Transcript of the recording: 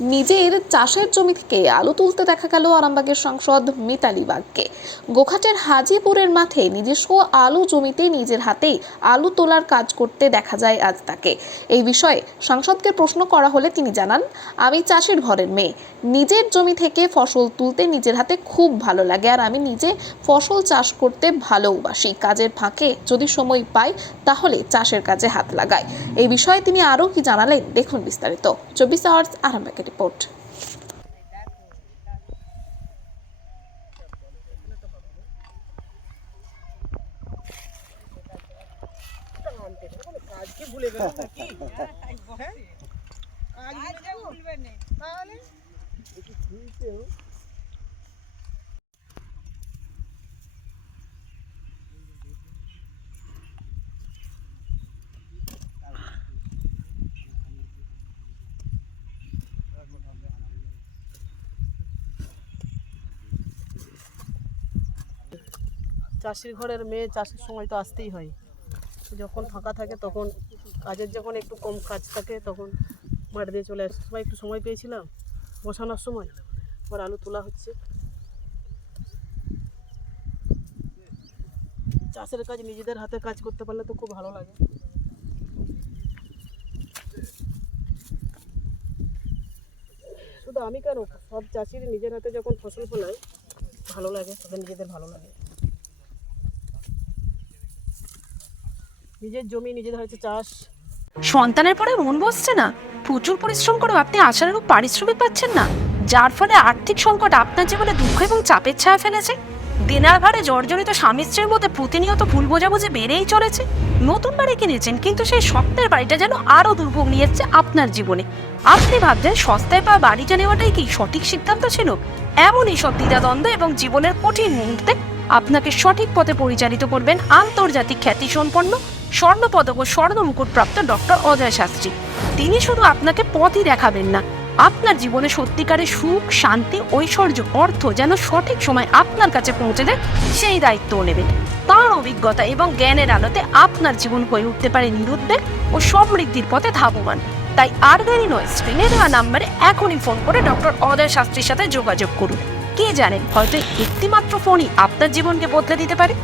নিজের চাষের জমি থেকে আলু তুলতে দেখা গেল আরামবাগের সাংসদ মিতালি বাগকে। গোঘাটের হাজিপুরের মাঠে নিজস্ব আলু জমিতে নিজের হাতেই আলু তোলার কাজ করতে দেখা যায় আজ তাকে। এই বিষয়ে সাংসদকে প্রশ্ন করা হলে তিনি জানান, আমি চাষির ঘরের মেয়ে, নিজের জমি থেকে ফসল তুলতে নিজের হাতে খুব ভালো লাগে, আর আমি নিজে ফসল চাষ করতে ভালোবাসি। কাজের ফাঁকে যদি সময় পাই তাহলে চাষের কাজে হাত লাগাই। এই বিষয়ে তিনি আরও কি জানালেন দেখুন বিস্তারিত। 24 আওয়ার্স আরামবাগের রিপোর্ট। চাষির ঘরের মেয়ে, চাষের সময় তো আসতেই হয়। যখন ফাঁকা থাকে তখন, কাজের যখন একটু কম কাজ থাকে তখন মাঠ দিয়ে চলে আসে। সবাই একটু সময় পেয়েছিলাম বসানোর সময়, আবার আলু তোলা হচ্ছে। চাষের কাজ নিজেদের হাতে কাজ করতে পারলে তো খুব ভালো লাগে। শুধু আমি কেন, সব চাষির নিজের হাতে যখন ফসল ফলায় ভালো লাগে, তাদের নিজেদের ভালো লাগে। নিজের জমি নিজেদের হচ্ছে চাষ। সন্তানের পরে মন বসছে না, প্রচুর পরিশ্রম করেও আপনি আশানুরূপ পারিশ্রমিক পাচ্ছেন না, যার ফলে আর্থিক সংকট আপনার জীবনে দুঃখ এবং চাপের ছায়া ফেলেছে। দেনার ভারে জর্জরিত স্বামী স্ত্রীর মধ্যে প্রতিনিয়ত ভুল বোঝাবুঝি বেড়েই চলেছে। নতুন বাড়ি কিনেছেন, কিন্তু সেই স্বপ্নের বাড়িটা যেন আরো দুর্ভোগ নিয়ে এসছে আপনার জীবনে। আপনি ভাবছেন সস্তায় পাওয়া বাড়িটা নেওয়াটাই কি সঠিক সিদ্ধান্ত ছিল? এমনই সব দ্বিধাদ্বন্দ্ব এবং জীবনের কঠিন মুহূর্তে আপনাকে সঠিক পথে পরিচালিত করবেন আন্তর্জাতিক খ্যাতিসম্পন্ন স্বর্ণপদক ও স্বর্ণ মুকুটপ্রাপ্ত ডক্টর অজয় শাস্ত্রী। তিনি শুধু আপনাকে পথই দেখাবেন না, আপনার জীবনে সত্যিকারের সুখ, শান্তি, ঐশ্বর্য, অর্থ যেন সঠিক সময় আপনার কাছে পৌঁছে দেয় সেই দায়িত্বও নেবেন। তাঁর অভিজ্ঞতা এবং জ্ঞানের আলোতে আপনার জীবন হয়ে উঠতে পারে নিরুদ্বেগ ও সমৃদ্ধির পথে ধাবমান। তাই আর দেরি নয়, স্ক্রিনে দেওয়া নাম্বারে এখনই ফোন করে ডক্টর অজয় শাস্ত্রীর সাথে যোগাযোগ করুন। কে জানেন, হয়তো একটিমাত্র ফোনই আপনার জীবনকে বদলে দিতে পারে।